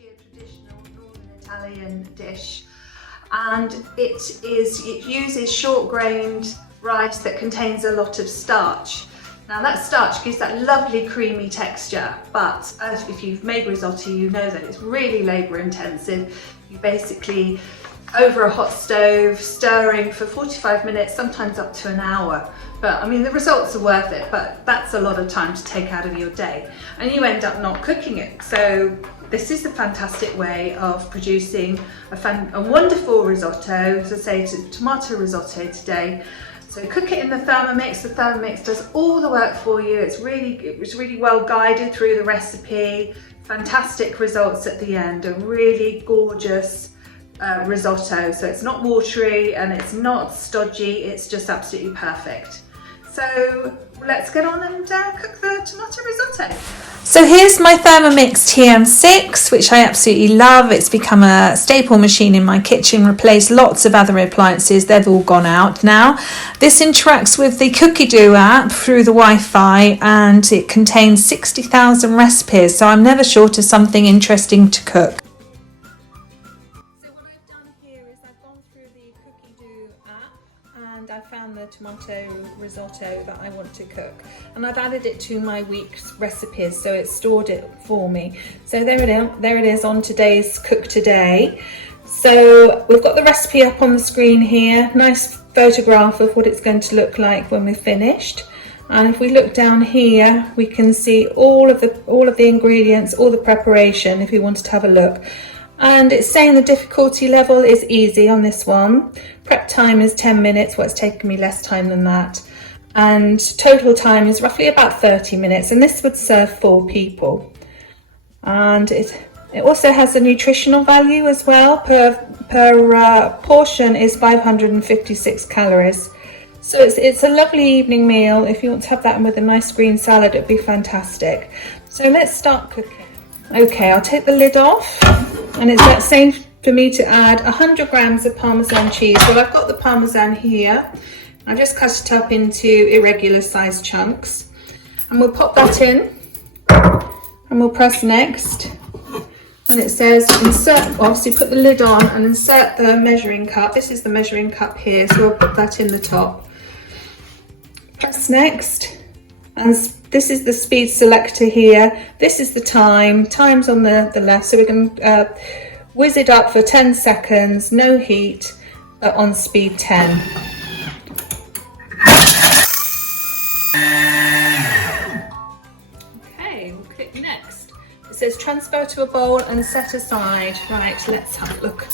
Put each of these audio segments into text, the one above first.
actually a traditional northern Italian dish, and it uses short-grained rice that contains a lot of starch. Now that starch gives that lovely creamy texture, but as if you've made risotto, you know that it's really labour intensive. You basically, over a hot stove, stirring for 45 minutes, sometimes up to an hour. But I mean, the results are worth it, but that's a lot of time to take out of your day. And you end up not cooking it. So this is a fantastic way of producing a wonderful risotto, as I say, tomato risotto today. So cook it in the Thermomix. The Thermomix does all the work for you. It was really well guided through the recipe. Fantastic results at the end, a really gorgeous risotto. So it's not watery and it's not stodgy, it's just absolutely perfect. So let's get on and cook the tomato risotto. So here's my Thermomix TM6, which I absolutely love. It's become a staple machine in my kitchen, replaced lots of other appliances. They've all gone out now. This interacts with the Cookidoo app through the Wi-Fi, and it contains 60,000 recipes, so I'm never short of something interesting to cook. I found the tomato risotto that I want to cook, and I've added it to my week's recipes, so it's stored it for me. So there it is on today's Cook Today. So we've got the recipe up on the screen here, nice photograph of what it's going to look like when we're finished. And if we look down here, we can see all of the ingredients, all the preparation if you wanted to have a look. And it's saying the difficulty level is easy on this one. Prep time is 10 minutes, well, it's taken me less time than that. And total time is roughly about 30 minutes, and this would serve 4 people. And it also has a nutritional value as well. Per portion is 556 calories. So it's a lovely evening meal. If you want to have that with a nice green salad, it'd be fantastic. So let's start cooking. Okay, I'll take the lid off, and it's that same for me to add 100 grams of Parmesan cheese. Well, I've got the Parmesan here. I just cut it up into irregular sized chunks, and we'll pop that in, and we'll press next. And it says insert, obviously put the lid on and insert the measuring cup. This is the measuring cup here, so we'll put that in the top. Press next, and this is the speed selector here. This is the time's on the left, so we can whiz it up for 10 seconds, no heat, on speed 10. Okay, we'll click next. It says transfer to a bowl and set aside. Right, let's have a look.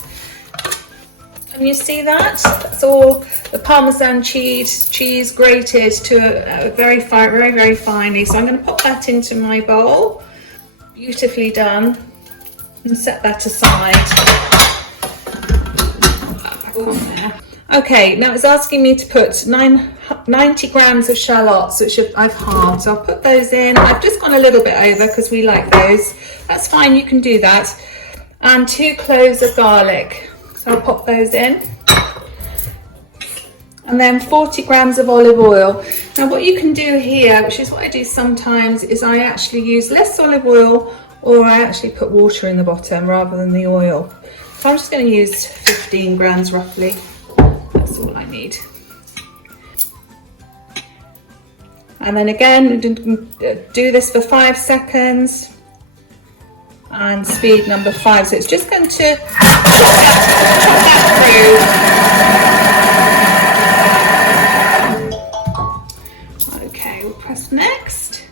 Can you see that? That's all the Parmesan cheese grated to very finely. So I'm going to pop that into my bowl. Beautifully done. And set that aside. Okay, now it's asking me to put 90 grams of shallots, which I've halved. So I'll put those in. I've just gone a little bit over because we like those. That's fine, you can do that. And 2 cloves of garlic. So I'll pop those in. And then 40 grams of olive oil. Now what you can do here, which is what I do sometimes, is I actually use less olive oil, or I actually put water in the bottom rather than the oil. So I'm just going to use 15 grams roughly. That's all I need. And then again, do this for 5 seconds. And speed number 5. So it's just going to put that through. Okay, we'll press next.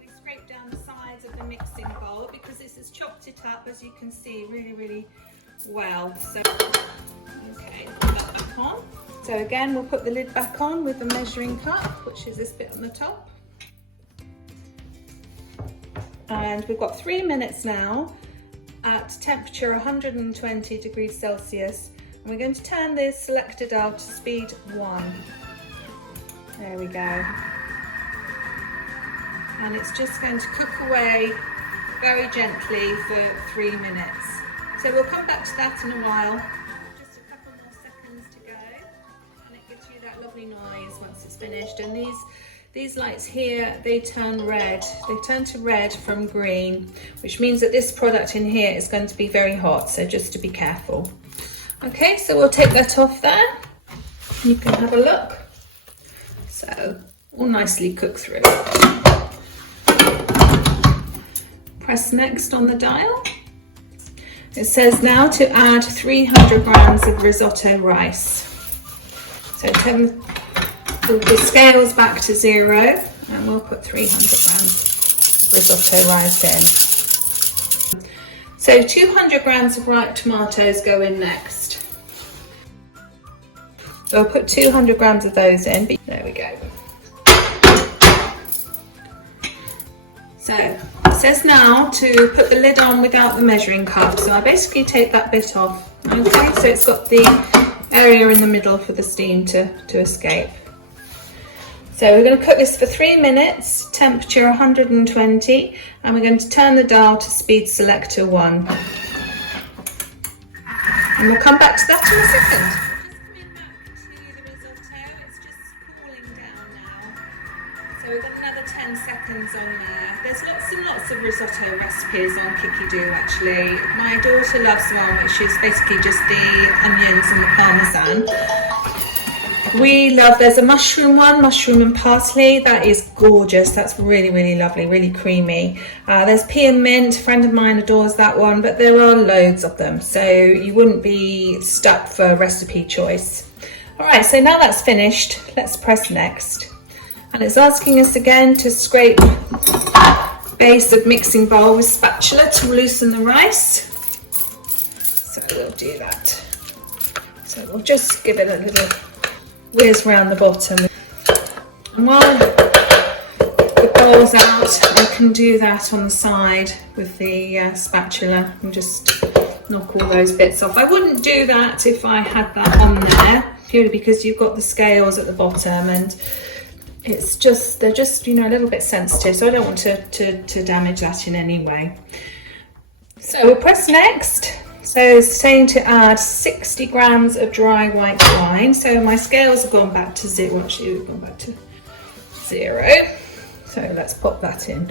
We scrape down the sides of the mixing bowl because this has chopped it up, as you can see, really well. So okay, put that back on. So again, we'll put the lid back on with the measuring cup, which is this bit on the top. And we've got 3 minutes now at temperature 120 degrees Celsius. And we're going to turn this selector dial to speed 1. There we go. And it's just going to cook away very gently for 3 minutes. So we'll come back to that in a while. Just a couple more seconds to go. And it gives you that lovely noise once it's finished. And these lights here, they turn red. They turn to red from green, which means that this product in here is going to be very hot, so just to be careful. Okay, so we'll take that off there. You can have a look. So, all nicely cooked through. Press next on the dial. It says now to add 300 grams of risotto rice. So turn the scales back to 0 and we'll put 300 grams of risotto rice in. So 200 grams of ripe tomatoes go in next. So I'll put 200 grams of those in. There we go. So it says now to put the lid on without the measuring cup. So I basically take that bit off. Okay, so it's got the area in the middle for the steam to escape. So we're going to cook this for 3 minutes, temperature 120, and we're going to turn the dial to speed selector 1. And we'll come back to that in a second. So we've got another 10 seconds on there. There's lots and lots of risotto recipes on Cookidoo actually. My daughter loves one which is basically just the onions and the parmesan. We love, there's a mushroom one, mushroom and parsley. That is gorgeous. That's really, really lovely, really creamy. There's pea and mint. A friend of mine adores that one, but there are loads of them. So you wouldn't be stuck for recipe choice. All right, so now that's finished, let's press next. And it's asking us again to scrape base of mixing bowl with spatula to loosen the rice. So we'll do that. So we'll just give it a little whiz around the bottom. And while the bowl's out, I can do that on the side with the spatula and just knock all those bits off. I wouldn't do that if I had that on there, purely because you've got the scales at the bottom and it's just, they're just, you know, a little bit sensitive, so I don't want to damage that in any way. So we'll press next. So it's saying to add 60 grams of dry white wine. So my scales have gone back to 0. Actually, we've gone back to 0. So let's pop that in.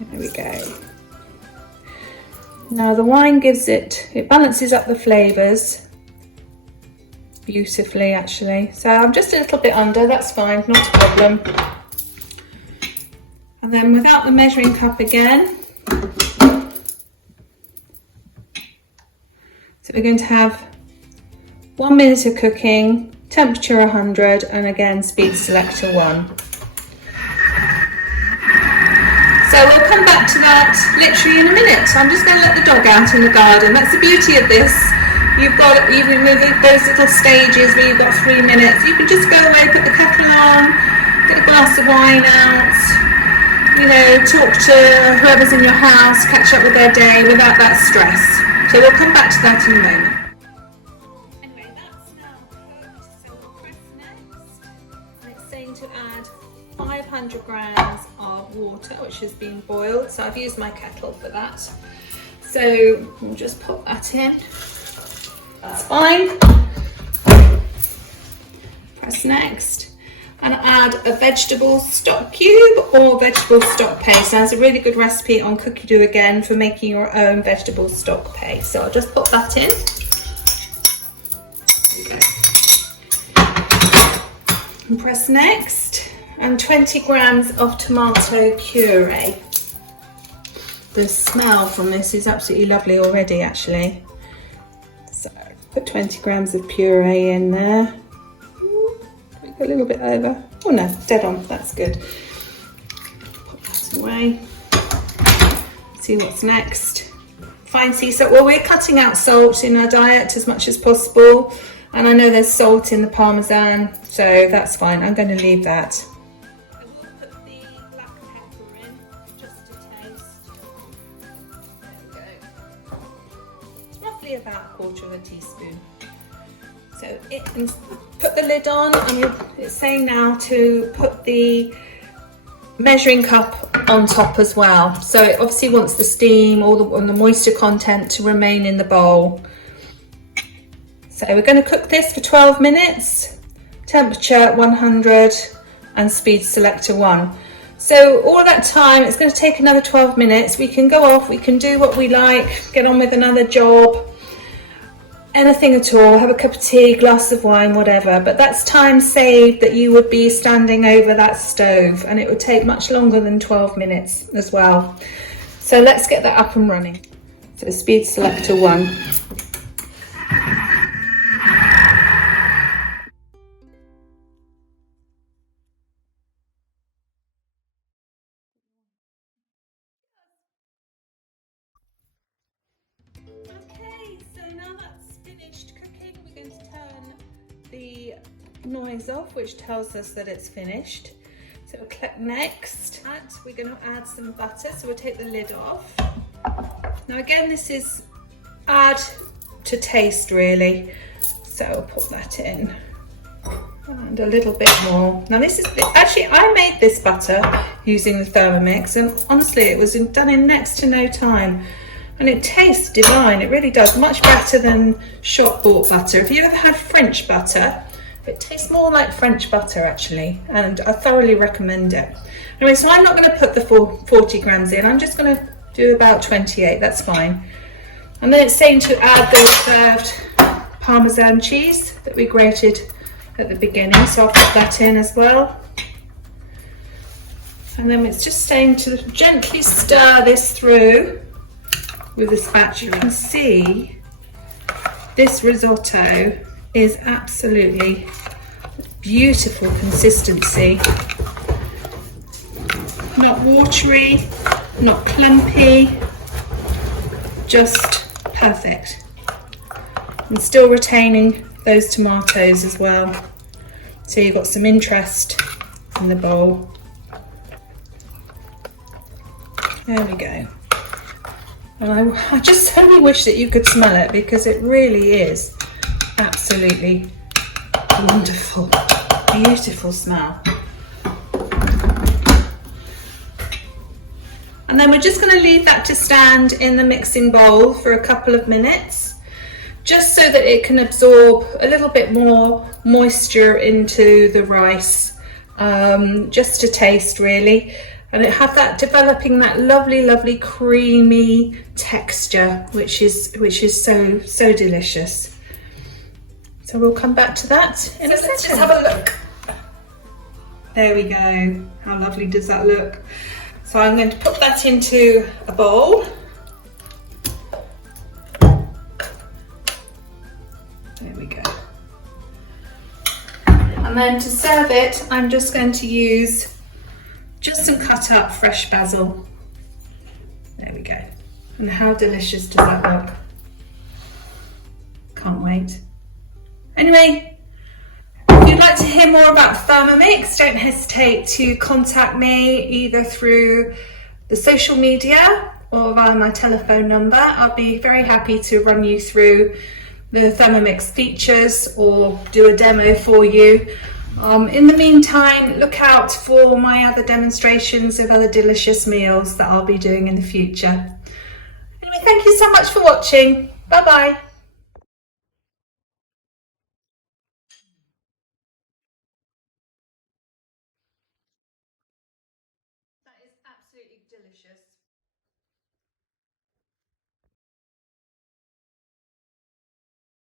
There we go. Now the wine gives it balances up the flavours beautifully actually. So I'm just a little bit under, that's fine, not a problem. And then without the measuring cup again. So we're going to have 1 minute of cooking, temperature 100, and again speed selector 1. So we'll come back to that literally in a minute. So I'm just going to let the dog out in the garden. That's the beauty of this. You've removed those little stages where you've got 3 minutes. You can just go away, put the kettle on, get a glass of wine out, you know, talk to whoever's in your house, catch up with their day without that stress. So we'll come back to that in a moment. Anyway, that's now cooked, so we'll press next. And it's saying to add 500 grams of water, which has been boiled. So I've used my kettle for that. So we'll just pop that in. That's fine. Press next and add a vegetable stock cube or vegetable stock paste. Now, there's a really good recipe on Cookidoo again for making your own vegetable stock paste. So I'll just pop that in. And press next and 20 grams of tomato puree. The smell from this is absolutely lovely already actually. So put 20 grams of puree in there. A little bit over. Oh no, dead on, that's good. Put that away. See what's next. Fine sea salt. Well, we're cutting out salt in our diet as much as possible. And I know there's salt in the parmesan, so that's fine. I'm going to leave that. I will put the black pepper in, just to taste. There we go. It's roughly about 1/4 of a teaspoon. So put the lid on, and it's saying now to put the measuring cup on top as well. So it obviously wants the steam or the moisture content to remain in the bowl. So we're going to cook this for 12 minutes, temperature 100 and speed selector 1. So all that time, it's going to take another 12 minutes. We can go off, we can do what we like, get on with another job, anything at all, have a cup of tea, glass of wine, whatever. But that's time saved that you would be standing over that stove, and it would take much longer than 12 minutes as well. So let's get that up and running. So speed selector 1. Okay, so now that's finished cooking, we're going to turn the noise off, which tells us that it's finished. So we'll click next, and we're going to add some butter, so we'll take the lid off. Now again, this is add to taste really, so I'll put that in. And a little bit more. Now this is, actually I made this butter using the Thermomix, and honestly it was done in next to no time. And it tastes divine, it really does, much better than shop bought butter. If you ever had French butter, it tastes more like French butter actually, and I thoroughly recommend it. Anyway, so I'm not going to put the 40 grams in, I'm just going to do about 28, that's fine. And then it's saying to add the reserved Parmesan cheese that we grated at the beginning, so I'll put that in as well. And then it's just saying to gently stir this through with a spatula. You can see this risotto is absolutely beautiful consistency. Not watery, not clumpy, just perfect. And still retaining those tomatoes as well. So you've got some interest in the bowl. There we go. And I just only wish that you could smell it, because it really is absolutely wonderful, beautiful smell. And then we're just going to leave that to stand in the mixing bowl for a couple of minutes, just so that it can absorb a little bit more moisture into the rice, just to taste really. And it have that developing that lovely creamy texture, which is so delicious. So we'll come back to that in a second. Let's just have a look. There we go. How lovely does that look? So I'm going to put that into a bowl. There we go. And then to serve it, I'm just going to use just some cut up fresh basil. There we go. And how delicious does that look? Can't wait. Anyway, if you'd like to hear more about Thermomix, don't hesitate to contact me either through the social media or via my telephone number. I'll be very happy to run you through the Thermomix features or do a demo for you. In the meantime, look out for my other demonstrations of other delicious meals that I'll be doing in the future. Anyway, thank you so much for watching. Bye bye. That is absolutely delicious.